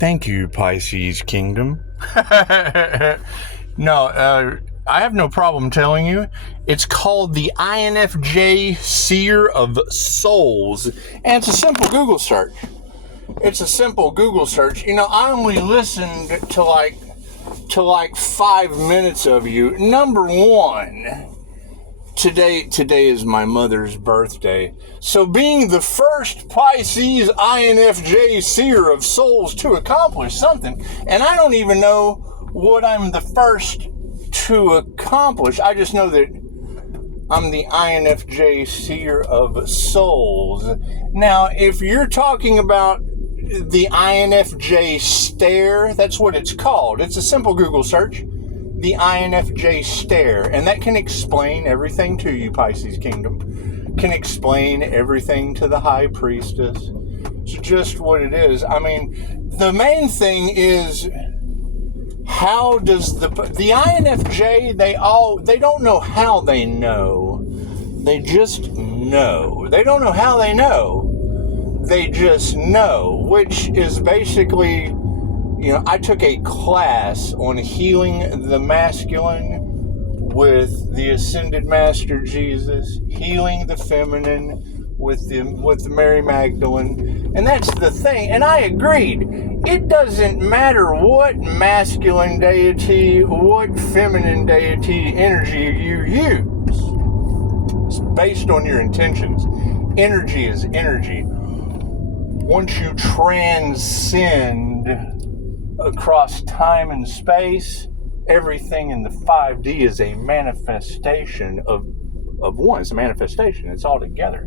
Thank you, Pisces Kingdom. No, I have no problem telling you. It's called the infj Seer of Souls. And it's a simple Google search. You know, I only listened to like 5 minutes of you. Number one, today is my mother's birthday. So being the first Pisces INFJ Seer of Souls to accomplish something, and I don't even know what I'm the first to accomplish. I just know that I'm the INFJ Seer of Souls. Now, if you're talking about the INFJ stare, that's what it's called. It's a simple Google search. The INFJ stare, and that can explain everything to you, Pisces Kingdom. Can explain everything to the High Priestess. It's just what it is. I mean, the main thing is, how does the INFJ, they don't know how they know. They just know. They don't know how they know. They just know, which is basically, you know, I took a class on healing the masculine with the Ascended Master Jesus, healing the feminine with the Mary Magdalene, and that's the thing. And I agreed. It doesn't matter what masculine deity, what feminine deity energy you use. It's based on your intentions. Energy is energy. Once you transcend across time and space, everything in the 5D is a manifestation of one. It's a manifestation. It's all together.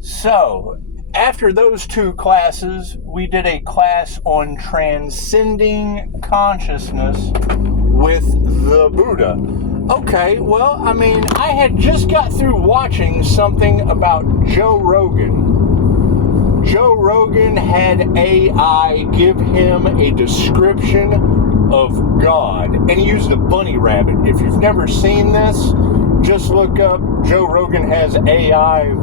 So, after those two classes, we did a class on transcending consciousness with the Buddha. Okay, well, I mean, I had just got through watching something about Joe Rogan. Joe Rogan had AI give him a description of God, and he used a bunny rabbit. If you've never seen this, just look up Joe Rogan has AI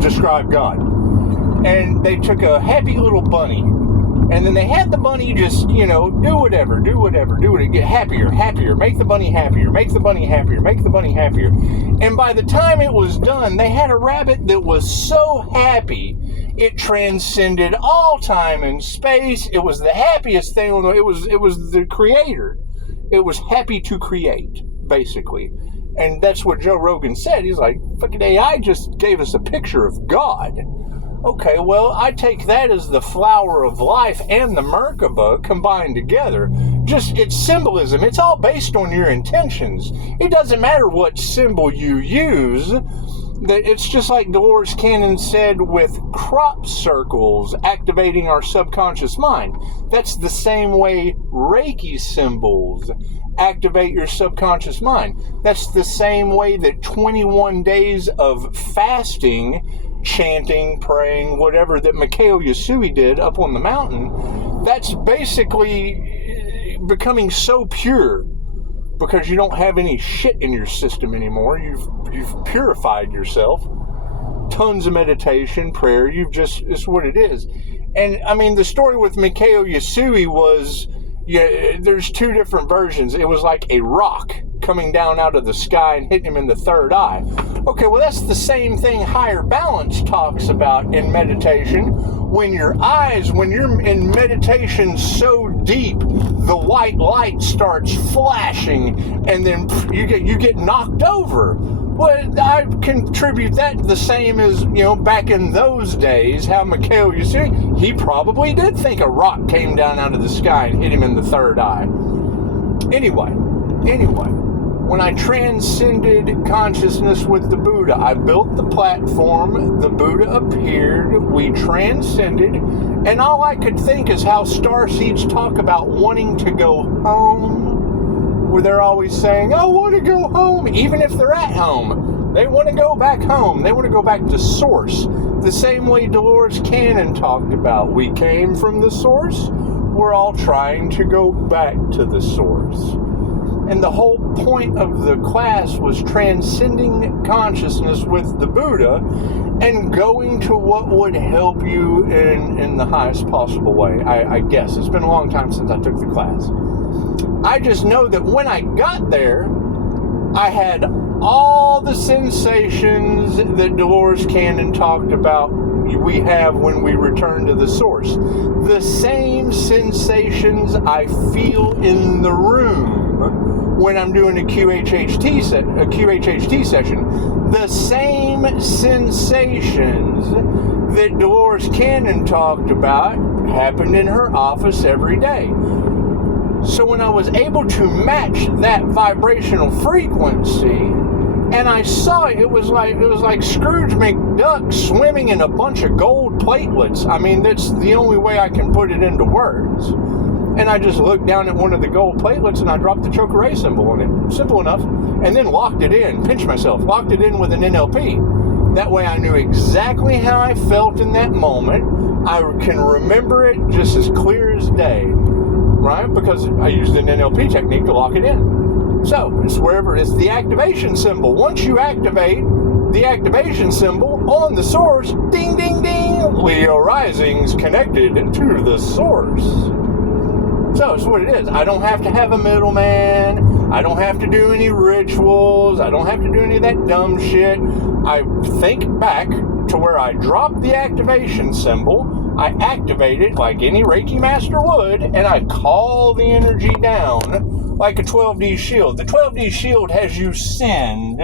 describe God. And they took a happy little bunny, and then they had the bunny just, you know, do whatever, get happier, make the bunny happier. And by the time it was done, they had a rabbit that was so happy, it transcended all time and space. It was the happiest thing. It was the creator. It was happy to create, basically. And that's what Joe Rogan said. He's like, fucking AI just gave us a picture of God. Okay, well, I take that as the flower of life and the Merkaba combined together. Just, it's symbolism. It's all based on your intentions. It doesn't matter what symbol you use. It's just like Dolores Cannon said with crop circles activating our subconscious mind. That's the same way Reiki symbols activate your subconscious mind. That's the same way that 21 days of fasting, chanting, praying, whatever that Mikhail Yasui did up on the mountain, that's basically becoming so pure because you don't have any shit in your system anymore. You've purified yourself. Tons of meditation, prayer, it's what it is. And I mean, the story with Mikhail Yasui was, there's two different versions. It was like a rock coming down out of the sky and hitting him in the third eye. Okay, well, that's the same thing Higher Balance talks about in meditation. When you're in meditation so deep, the white light starts flashing, and then you get knocked over. Well, I contribute that the same as, back in those days, how Mikhail Yasui, he probably did think a rock came down out of the sky and hit him in the third eye. Anyway, when I transcended consciousness with the Buddha, I built the platform, the Buddha appeared, we transcended, and all I could think is how starseeds talk about wanting to go home, where they're always saying, I want to go home, even if they're at home. They want to go back home. They want to go back to source. The same way Dolores Cannon talked about. We came from the source. We're all trying to go back to the source. And the whole point of the class was transcending consciousness with the Buddha and going to what would help you in the highest possible way. I guess. It's been a long time since I took the class. I just know that when I got there, I had all the sensations that Dolores Cannon talked about we have when we return to the source. The same sensations I feel in the room when I'm doing a QHHT session. The same sensations that Dolores Cannon talked about happened in her office every day. So when I was able to match that vibrational frequency, and I saw it, it was like Scrooge McDuck swimming in a bunch of gold platelets. I mean, that's the only way I can put it into words. And I just looked down at one of the gold platelets and I dropped the Chokeray symbol on it. Simple enough. And then locked it in, pinched myself, locked it in with an NLP. That way I knew exactly how I felt in that moment. I can remember it just as clear as day, right? Because I used an NLP technique to lock it in. So, it's wherever, it's the activation symbol. Once you activate the activation symbol on the source, ding, ding, ding, Leo Rising's connected to the source. So, it's what it is. I don't have to have a middleman. I don't have to do any rituals. I don't have to do any of that dumb shit. I think back to where I dropped the activation symbol. I activate it like any Reiki master would, and I call the energy down like a 12D shield. The 12D shield has you send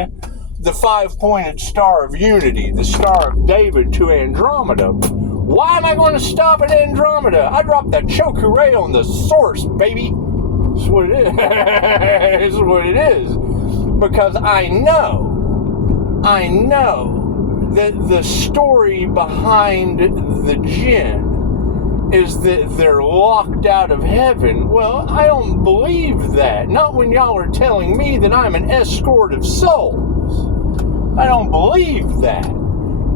the 5-pointed star of unity, the Star of David, to Andromeda. Why am I going to stop at Andromeda? I dropped that Chokeray on the source, baby. That's what it is. It's what it is. Because I know that the story behind the jinn is that they're locked out of heaven. Well, I don't believe that. Not when y'all are telling me that I'm an escort of souls. I don't believe that.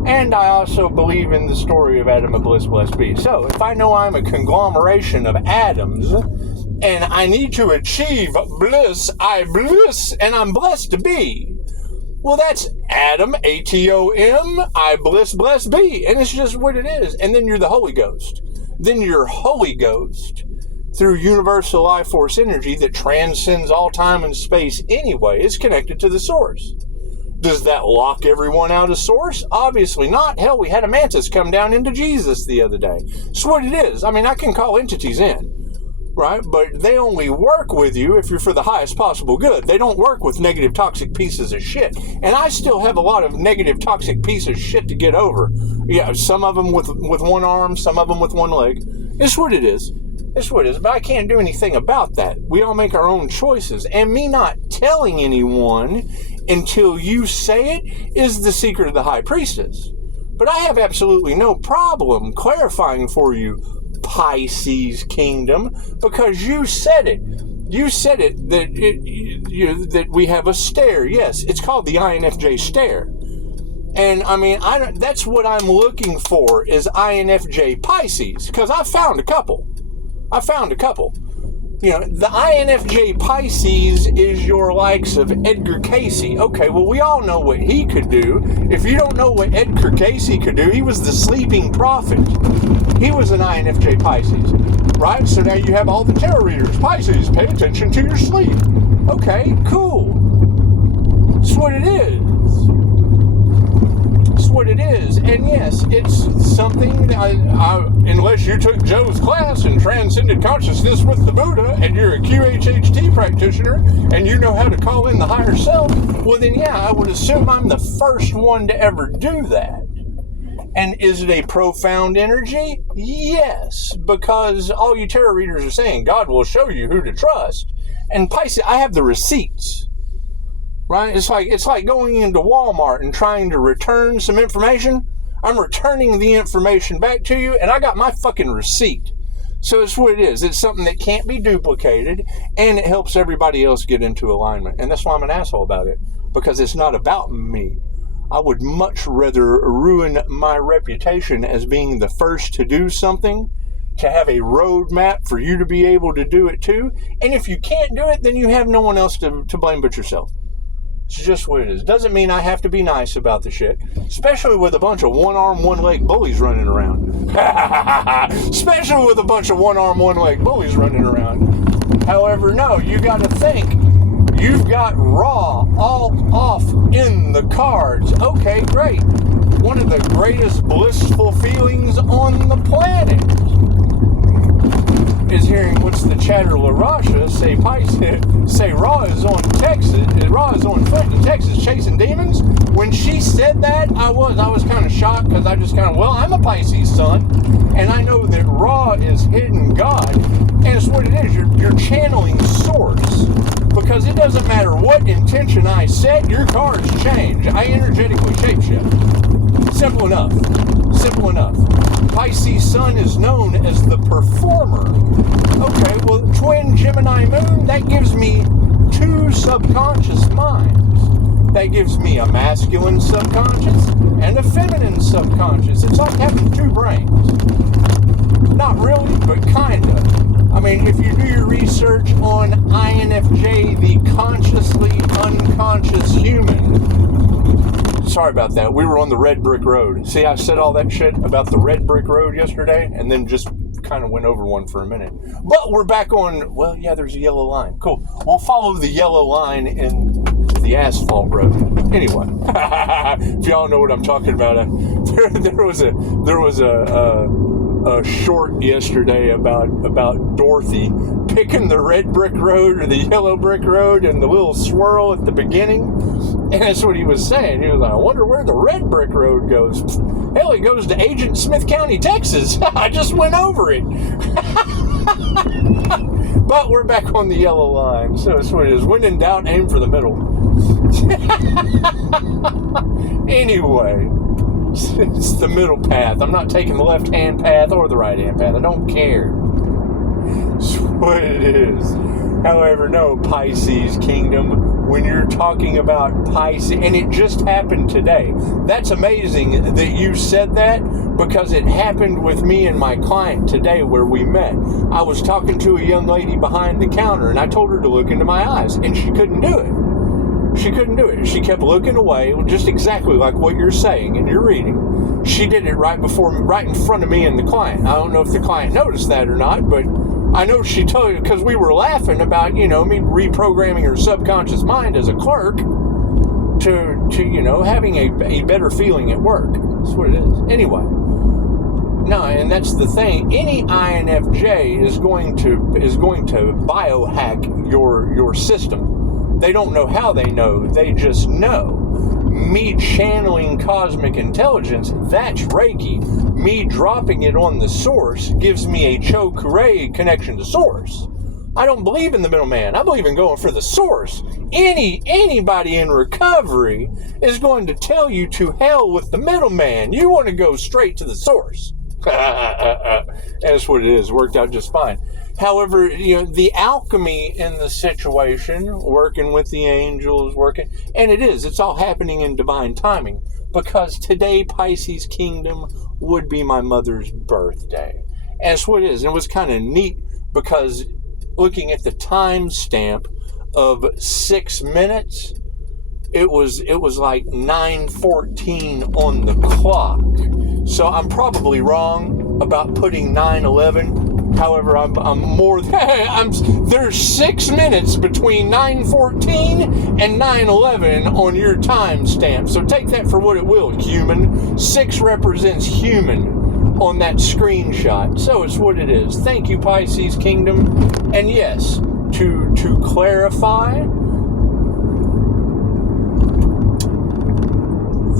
And I also believe in the story of Adam of Bliss, blessed be. So, if I know I'm a conglomeration of atoms, and I need to achieve bliss, I bliss, and I'm blessed to be. Well, that's Adam, A-T-O-M, I bliss, blessed be. And it's just what it is. And then you're the Holy Ghost. Then your Holy Ghost, through universal life force energy that transcends all time and space anyway, is connected to the source. Does that lock everyone out of source? Obviously not. Hell, we had a mantis come down into Jesus the other day. It's what it is. I mean, I can call entities in, right? But they only work with you if you're for the highest possible good. They don't work with negative, toxic pieces of shit. And I still have a lot of negative, toxic pieces of shit to get over. Yeah, some of them with one arm, some of them with one leg. It's what it is. It's what it is. But I can't do anything about that. We all make our own choices. And me not telling anyone until you say it is the secret of the high priestess. But I have absolutely no problem clarifying for you, Pisces kingdom, because you said it. You said it that we have a stare. Yes, it's called the INFJ stare. And I mean, that's what I'm looking for is INFJ Pisces, because I found a couple. You know, the INFJ Pisces is your likes of Edgar Cayce. Okay, well, we all know what he could do. If you don't know what Edgar Cayce could do, he was the sleeping prophet. He was an INFJ Pisces, right? So now you have all the tarot readers. Pisces, pay attention to your sleep. Okay, cool. That's what it is. What it is. And yes, it's something that unless you took Joe's class and transcended consciousness with the Buddha and you're a QHHT practitioner and you know how to call in the higher self, well then yeah, I would assume I'm the first one to ever do that. And is it a profound energy? Yes, because all you tarot readers are saying God will show you who to trust. And Pisces, I have the receipts. Right? It's like going into Walmart and trying to return some information. I'm returning the information back to you, and I got my fucking receipt. So it's what it is. It's something that can't be duplicated, and it helps everybody else get into alignment. And that's why I'm an asshole about it, because it's not about me. I would much rather ruin my reputation as being the first to do something to have a roadmap for you to be able to do it too. And if you can't do it, then you have no one else to blame but yourself. It's just what it is. Doesn't mean I have to be nice about the shit, especially with a bunch of one-arm, one-leg bullies running around. Especially with a bunch of one-arm, one-leg bullies running around. However, no, you got to think. You've got Raw all off in the cards. Okay, great. One of the greatest blissful feelings on the planet is hearing what's the chatter LaRasha say Raw is on Texas, Raw is on foot in Texas chasing demons. When she said that, I was kind of shocked because I just kind of, well, I'm a Pisces sun, and I know that Raw is hidden God, and it's what it is. You're channeling source, because it doesn't matter what intention I set, your cards change. I energetically shapeshift. Simple enough. Simple enough. Pisces Sun is known as the performer. Okay, well, twin Gemini Moon, that gives me two subconscious minds. That gives me a masculine subconscious and a feminine subconscious. It's like having two brains. Not really, but kinda. I mean, if you do your research on INFJ, the consciously unconscious human. Sorry about that. We were on the red brick road. See, I said all that shit about the red brick road yesterday and then just kind of went over one for a minute. But we're back on, well, yeah, there's a yellow line. Cool. We'll follow the yellow line in the asphalt road. Anyway, if y'all know what I'm talking about, there was a short yesterday about Dorothy picking the red brick road or the yellow brick road and the little swirl at the beginning. And that's what he was saying. He was like, I wonder where the red brick road goes. Hell, it goes to Agent Smith County, Texas. I just went over it. But we're back on the yellow line. So that's what it is. When in doubt, aim for the middle. Anyway, it's the middle path. I'm not taking the left-hand path or the right-hand path. I don't care. It's what it is. However, no, Pisces Kingdom, when you're talking about Pisces, and it just happened today. That's amazing that you said that, because it happened with me and my client today where we met. I was talking to a young lady behind the counter, and I told her to look into my eyes, and she couldn't do it. She couldn't do it. She kept looking away, just exactly like what you're saying and you're reading. She did it right in front of me and the client. I don't know if the client noticed that or not, but I know she told you, because we were laughing about, me reprogramming her subconscious mind as a clerk to having a better feeling at work. That's what it is. Anyway. No, and that's the thing. Any INFJ is going to biohack your system. They don't know how they know. They just know. Me channeling cosmic intelligence, that's Reiki. Me dropping it on the source gives me a Cho-Kure connection to source. I don't believe in the middleman. I believe in going for the source. Anybody in recovery is going to tell you to hell with the middleman. You want to go straight to the source. That's what it is. Worked out just fine. However, the alchemy in the situation, working with the angels, and it's all happening in divine timing, because today, Pisces Kingdom, would be my mother's birthday. And that's what it is. And it was kind of neat, because looking at the timestamp of 6 minutes, it was like 9:14 on the clock. So I'm probably wrong about putting 9:11. However, there's 6 minutes between 9:14 and 9:11 on your timestamp. So take that for what it will, human. 6 represents human on that screenshot. So it's what it is. Thank you, Pisces Kingdom. And yes, to clarify,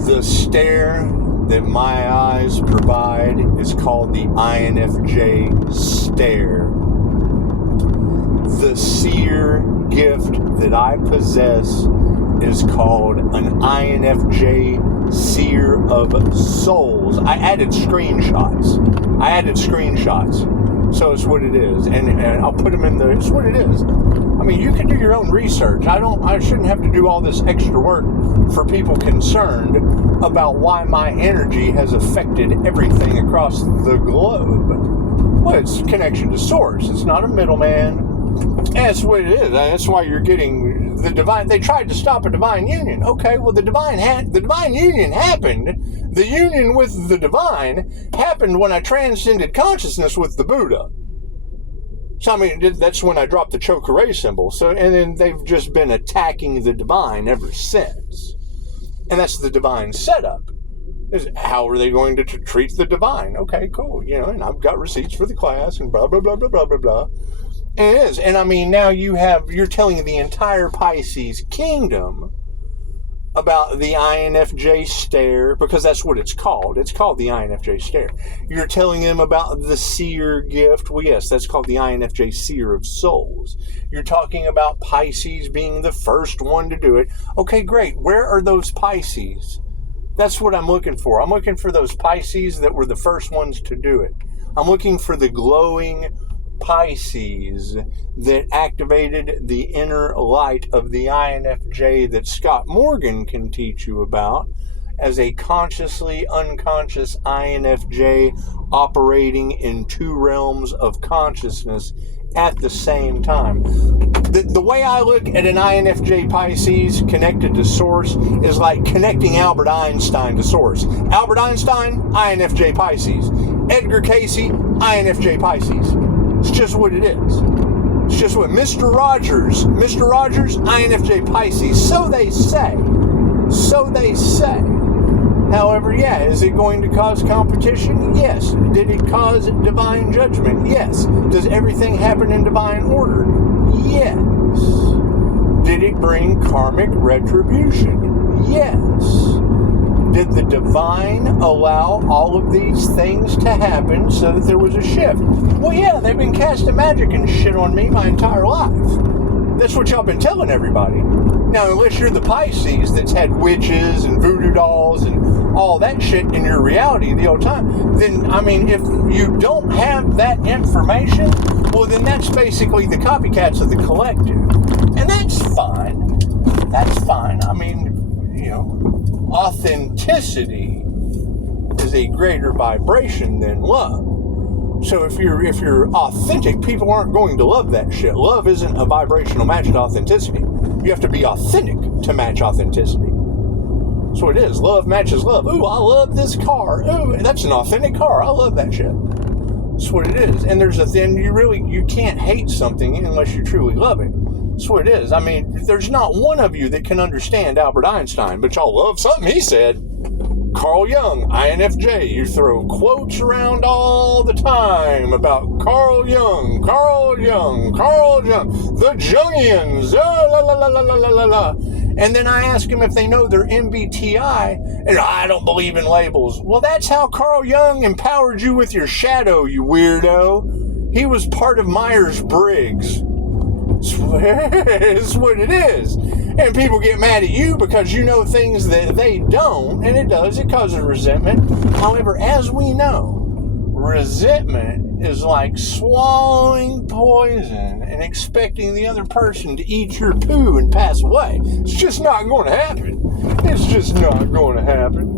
the stare that my eyes provide is called the INFJ stare. The seer gift that I possess is called an INFJ seer of souls. I added screenshots. So it's what it is. And I'll put them in it's what it is. I mean, you can do your own research. I shouldn't have to do all this extra work for people concerned about why my energy has affected everything across the globe. Well, it's connection to source. It's not a middleman. That's what it is. That's why you're getting the divine. They tried to stop a divine union. Okay, well, the divine union happened. The union with the divine happened when I transcended consciousness with the Buddha. So, I mean, that's when I dropped the Chokurei symbol. So, and then they've just been attacking the divine ever since. And that's the divine setup. Is how are they going to treat the divine? Okay, cool. You know, and I've got receipts for the class and blah, blah, blah, blah, blah, blah, blah. And it is. And I mean, now you're telling the entire Pisces kingdom about the INFJ stare, because that's what it's called. It's called the INFJ stare. You're telling them about the seer gift. Well, yes, that's called the INFJ seer of souls. You're talking about Pisces being the first one to do it. Okay, great. Where are those Pisces? That's what I'm looking for. I'm looking for those Pisces that were the first ones to do it. I'm looking for the glowing Pisces that activated the inner light of the INFJ that Scott Morgan can teach you about as a consciously unconscious INFJ operating in two realms of consciousness at the same time. The way I look at an INFJ Pisces connected to Source is like connecting Albert Einstein to Source. Albert Einstein, INFJ Pisces. Edgar Casey, INFJ Pisces. It's just what it is. It's just what Mr. Rogers, INFJ Pisces. So they say. So they say. However, yeah, is it going to cause competition? Yes. Did it cause divine judgment? Yes. Does everything happen in divine order? Yes. Did it bring karmic retribution? Yes. Did the divine allow all of these things to happen so that there was a shift? Well, yeah, they've been casting magic and shit on me my entire life. That's what y'all been telling everybody. Now, unless you're the Pisces that's had witches and voodoo dolls and all that shit in your reality the whole time, then, I mean, if you don't have that information, well, then that's basically the copycats of the collective. And that's fine. That's fine. I mean, you know, authenticity is a greater vibration than love. So if you're authentic, people aren't going to love that shit. Love isn't a vibrational match to authenticity. You have to be authentic to match authenticity. That's what it is. Love matches love. Ooh, I love this car. Ooh, that's an authentic car. I love that shit. That's what it is. And you can't hate something unless you truly love it. That's what it is. I mean, there's not one of you that can understand Albert Einstein, but y'all love something he said. Carl Jung, INFJ. You throw quotes around all the time about Carl Jung, the Jungians, la la la la la la la. And then I ask them if they know their MBTI, and I don't believe in labels. Well, that's how Carl Jung empowered you with your shadow, you weirdo. He was part of Myers-Briggs. It's what it is. And people get mad at you because you know things that they don't, and it causes resentment. However, as we know, resentment is like swallowing poison and expecting the other person to eat your poo and pass away. It's just not going to happen. It's just not going to happen.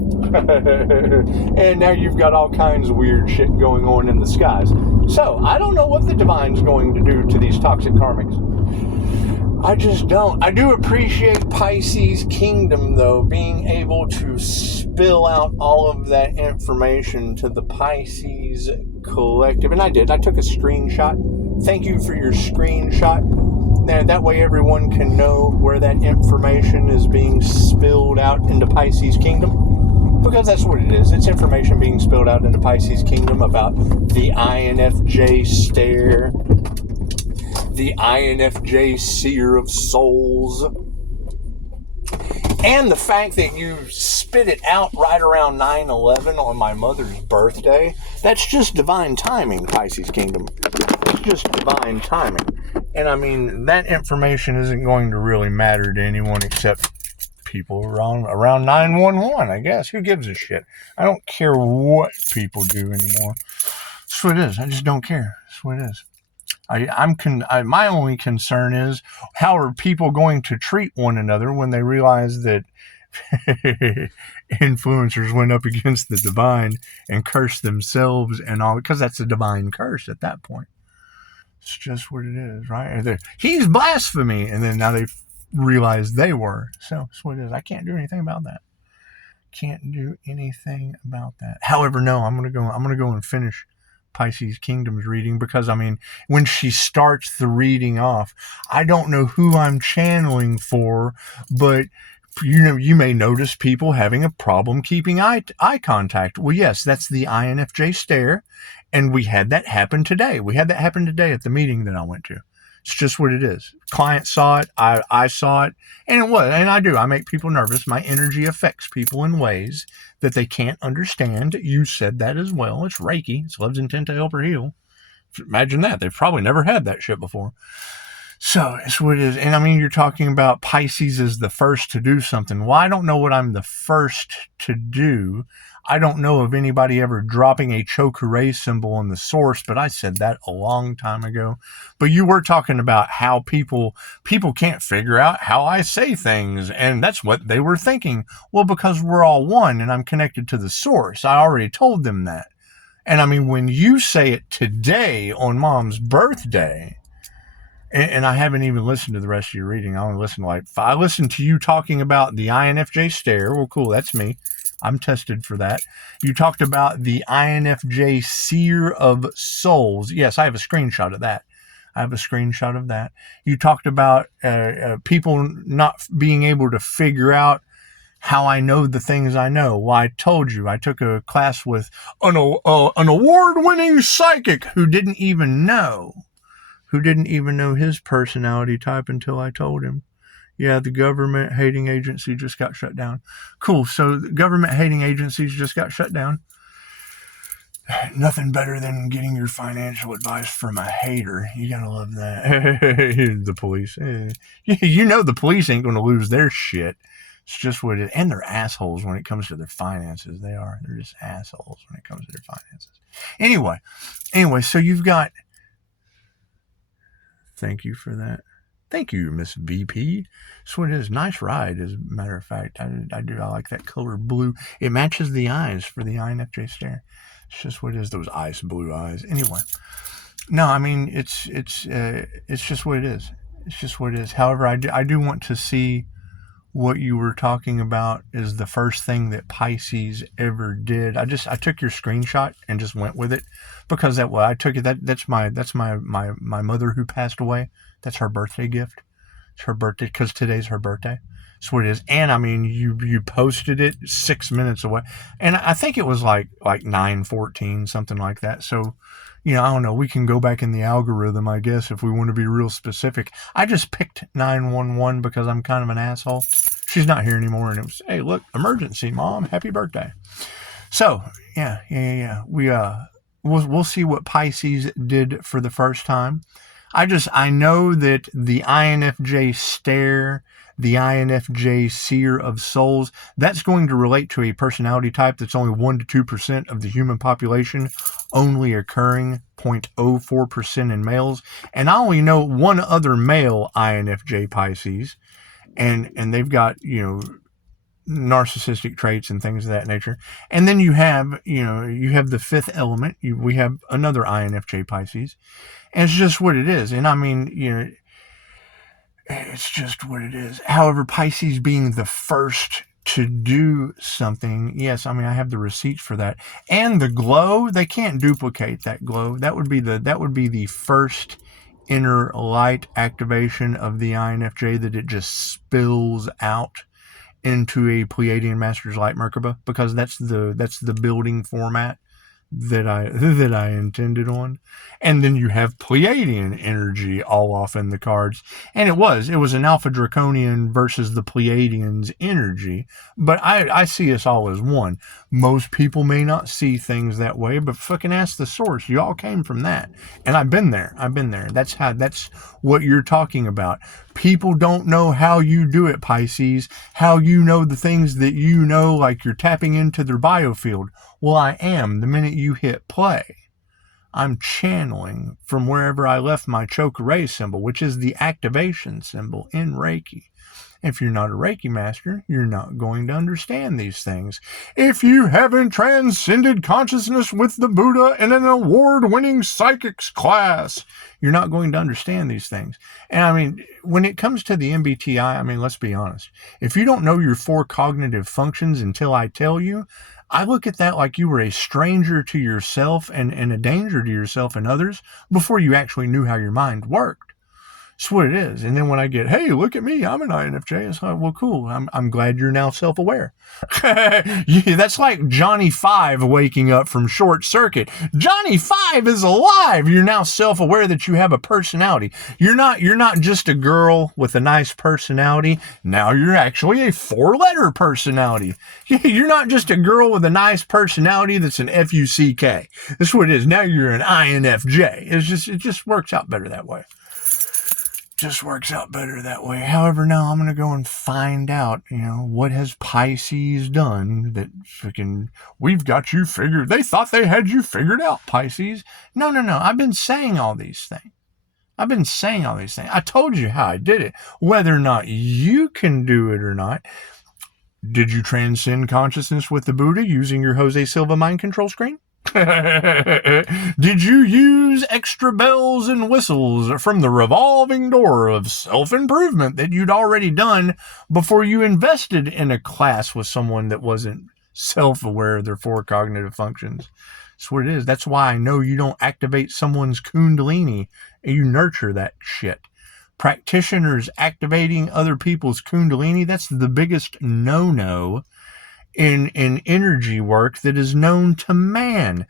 And now you've got all kinds of weird shit going on in the skies. So, I don't know what the divine's going to do to these toxic karmics. I just don't. I do appreciate Pisces Kingdom, though, being able to spill out all of that information to the Pisces Collective. And I did. I took a screenshot. Thank you for your screenshot. And that way everyone can know where that information is being spilled out into Pisces Kingdom. Because that's what it is. It's information being spilled out into Pisces Kingdom about the INFJ stare, the INFJ seer of souls, and the fact that you spit it out right around 9/11 on my mother's birthday. That's just divine timing, Pisces Kingdom. It's just divine timing. And I mean, that information isn't going to really matter to anyone except people around 911, I guess. Who gives a shit? I don't care what people do anymore. That's what it is. I just don't care. That's what it is. My only concern is, how are people going to treat one another when they realize that influencers went up against the divine and cursed themselves and all, because that's a divine curse at that point. It's just what it is, right? He's blasphemy, and then now they realized they were. So that's what it is. I can't do anything about that. Can't do anything about that. However, no, I'm gonna go and finish Pisces Kingdoms reading, because I mean, when she starts the reading off, I don't know who I'm channeling for, but you may notice people having a problem keeping eye contact. Well, yes, that's the INFJ stare, and we had that happen today. We had that happen today at the meeting that I went to. It's just what it is. Client saw it, I saw it, and it was, and I make people nervous. My energy affects people in ways that they can't understand. You said that as well. It's Reiki. It's love's intent to help or heal. Imagine that. They've probably never had that shit before. So it's what it is. And I mean, you're talking about Pisces as the first to do something. Well, I don't know what I'm the first to do. I don't know of anybody ever dropping a choke-array symbol in the source, but I said that a long time ago. But you were talking about how people can't figure out how I say things, and that's what they were thinking. Well, because we're all one and I'm connected to the source. I already told them that. And I mean, when you say it today on Mom's birthday, and I haven't even listened to the rest of your reading. I only listened to I listened to you talking about the INFJ stare. Well, cool. That's me. I'm tested for that. You talked about the INFJ seer of souls. Yes, I have a screenshot of that. You talked about people not being able to figure out how I know the things I know. Well, I told you, I took a class with an award-winning psychic who didn't even know his personality type until I told him. Yeah, the government hating agency just got shut down. Cool. So the government hating agencies just got shut down. Nothing better than getting your financial advice from a hater. You gotta love that. The police. You know the police ain't gonna lose their shit. It's just what it is. And they're assholes when it comes to their finances. They are. They're just assholes when it comes to their finances. Anyway, so you've got... Thank you for that. Thank you, Miss VP. So it is. Nice ride, as a matter of fact. I do. I like that color blue. It matches the eyes for the INFJ stare. It's just what it is. Those ice blue eyes. Anyway. No, I mean, it's just what it is. It's just what it is. However, I do want to see what you were talking about is the first thing that Pisces ever did. I took your screenshot and just went with it, because I took it. That's my mother who passed away. That's her birthday gift. It's her birthday, because today's her birthday. That's what it is. And I mean, you posted it 6 minutes away, and I think it was like 9:14, something like that. So, I don't know. We can go back in the algorithm, I guess, if we want to be real specific. I just picked 911 because I'm kind of an asshole. She's not here anymore, and it was, hey, look, emergency, Mom, happy birthday. So, yeah. We'll see what Pisces did for the first time. I know that the INFJ stare, the INFJ seer of souls, that's going to relate to a personality type that's only 1% to 2% of the human population, only occurring 0.04% in males. And I only know one other male INFJ Pisces, and they've got, narcissistic traits and things of that nature. And then you have the fifth element. We have another INFJ Pisces. And it's just what it is. And I mean, it's just what it is. However, Pisces being the first to do something, yes, I mean, I have the receipts for that. And the glow, they can't duplicate that glow. That would be the first inner light activation of the INFJ, that it just spills out into a Pleiadian Master's Light Merkaba, because that's the building format that I intended on. And then you have Pleiadian energy all off in the cards. And it was an Alpha Draconian versus the Pleiadians energy. But I see us all as one. Most people may not see things that way, but fucking ask the source. You all came from that. And I've been there. That's what you're talking about. People don't know how you do it, Pisces. How you know the things that you know, like you're tapping into their biofield. Well, I am. The minute you hit play, I'm channeling from wherever I left my choke array symbol, which is the activation symbol in Reiki. If you're not a Reiki master, you're not going to understand these things. If you haven't transcended consciousness with the Buddha in an award-winning psychics class, you're not going to understand these things. And I mean, when it comes to the MBTI, I mean, let's be honest. If you don't know your 4 cognitive functions until I tell you, I look at that like you were a stranger to yourself and a danger to yourself and others before you actually knew how your mind worked. That's what it is. And then when I get, hey, look at me, I'm an INFJ. It's like, well, cool. I'm glad you're now self-aware. That's like Johnny Five waking up from short circuit. Johnny Five is alive. You're now self-aware that you have a personality. You're not just a girl with a nice personality. Now you're actually a 4-letter personality. You're not just a girl with a nice personality that's an FUCK. That's what it is. Now you're an INFJ. It just works out better that way. Just works out better that way. However, now I'm going to go and find out, what has Pisces done that freaking, we've got you figured. They thought they had you figured out, Pisces. No. I've been saying all these things. I told you how I did it. Whether or not you can do it or not. Did you transcend consciousness with the Buddha using your Jose Silva mind control screen? Did you use extra bells and whistles from the revolving door of self-improvement that you'd already done before you invested in a class with someone that wasn't self-aware of their 4 cognitive functions? That's what it is. That's why I know you don't activate someone's kundalini. You nurture that shit. Practitioners activating other people's kundalini, that's the biggest no-no in energy work that is known to man.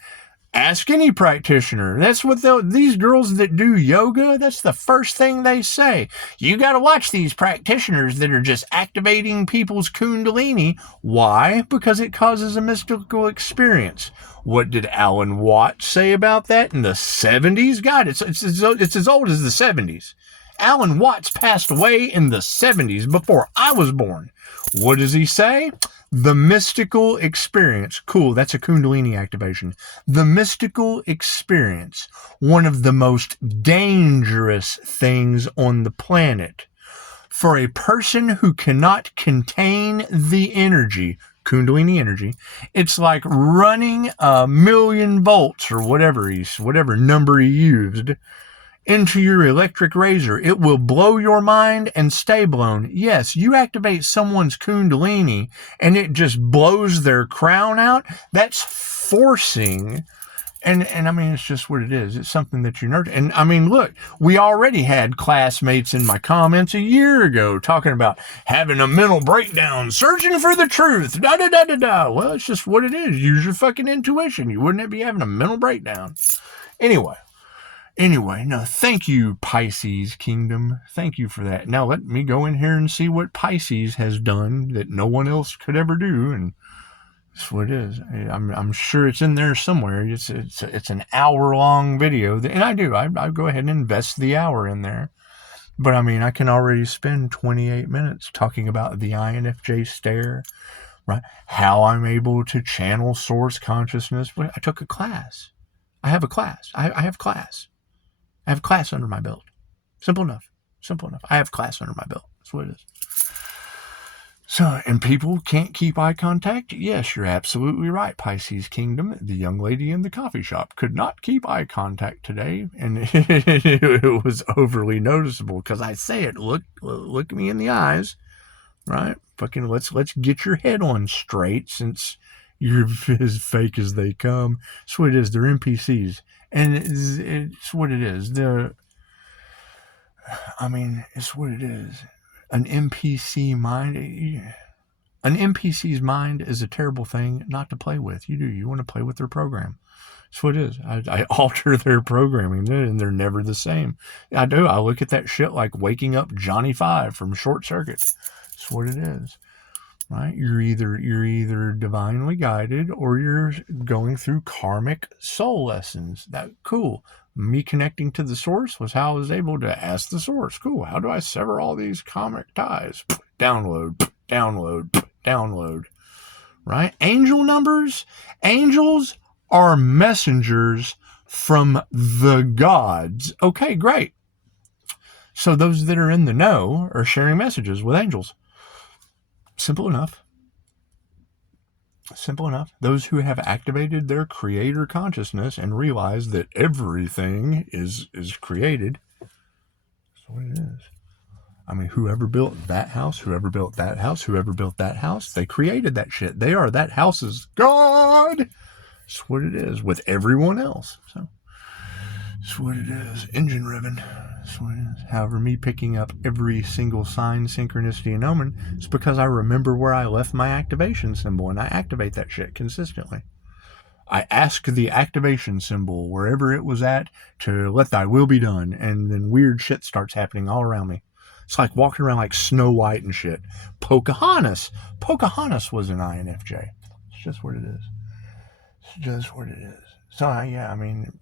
Ask any practitioner. That's what these girls that do yoga, that's the first thing they say. You got to watch these practitioners that are just activating people's kundalini. Why? Because it causes a mystical experience. What did Alan Watts say about that in the 70s? God, it's as old as the 70s. Alan Watts passed away in the 70s before I was born. What does he say? The mystical experience. Cool, that's a kundalini activation. The mystical experience. One of the most dangerous things on the planet. For a person who cannot contain the energy, kundalini energy, it's like running 1,000,000 volts or whatever number he used into your electric razor. It will blow your mind and stay blown. Yes, you activate someone's kundalini and it just blows their crown out. That's forcing. And I mean, it's just what it is. It's something that you nurture. And I mean, look, we already had classmates in my comments a year ago talking about having a mental breakdown, searching for the truth, da-da-da-da-da. Well, it's just what it is. Use your fucking intuition. You wouldn't be having a mental breakdown. Anyway, no, thank you, Pisces Kingdom. Thank you for that. Now let me go in here and see what Pisces has done that no one else could ever do. And that's what it is. I'm sure it's in there somewhere. It's an hour-long video. And I go ahead and invest the hour in there. But I mean, I can already spend 28 minutes talking about the INFJ stare, right? How I'm able to channel source consciousness. I took a class. I have a class. I have class. I have class under my belt. Simple enough. I have class under my belt. That's what it is. So, and people can't keep eye contact? Yes, you're absolutely right, Pisces Kingdom. The young lady in the coffee shop could not keep eye contact today, and it was overly noticeable because I say it. Look me in the eyes, right? Fucking let's get your head on straight since you're as fake as they come. That's what it is. They're NPCs. And it's what it is. It's what it is. An NPC's mind is a terrible thing not to play with. You want to play with their program. That's what it is. I alter their programming, and they're never the same. I do. I look at that shit like waking up Johnny Five from Short Circuit. That's what it is. Right? You're either divinely guided or you're going through karmic soul lessons. That cool. Me connecting to the source was how I was able to ask the source. Cool. How do I sever all these karmic ties? Download. Right? Angel numbers. Angels are messengers from the gods. Okay, great. So those that are in the know are sharing messages with angels. Simple enough. Simple enough. Those who have activated their creator consciousness and realize that everything is created. That's what it is. I mean, whoever built that house, whoever built that house, whoever built that house, they created that shit. They are that house's God. That's what it is with everyone else. So that's what it is. Engine ribbon. That's what it is. However, me picking up every single sign, synchronicity, and omen, it's because I remember where I left my activation symbol, and I activate that shit consistently. I ask the activation symbol wherever it was at to let thy will be done, and then weird shit starts happening all around me. It's like walking around like Snow White and shit. Pocahontas. Pocahontas was an INFJ. It's just what it is. It's just what it is. So, yeah, I mean,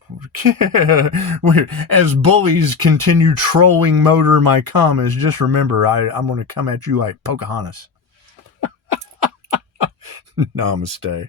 as bullies continue trolling Motor my comments, just remember, I'm going to come at you like Pocahontas. Namaste.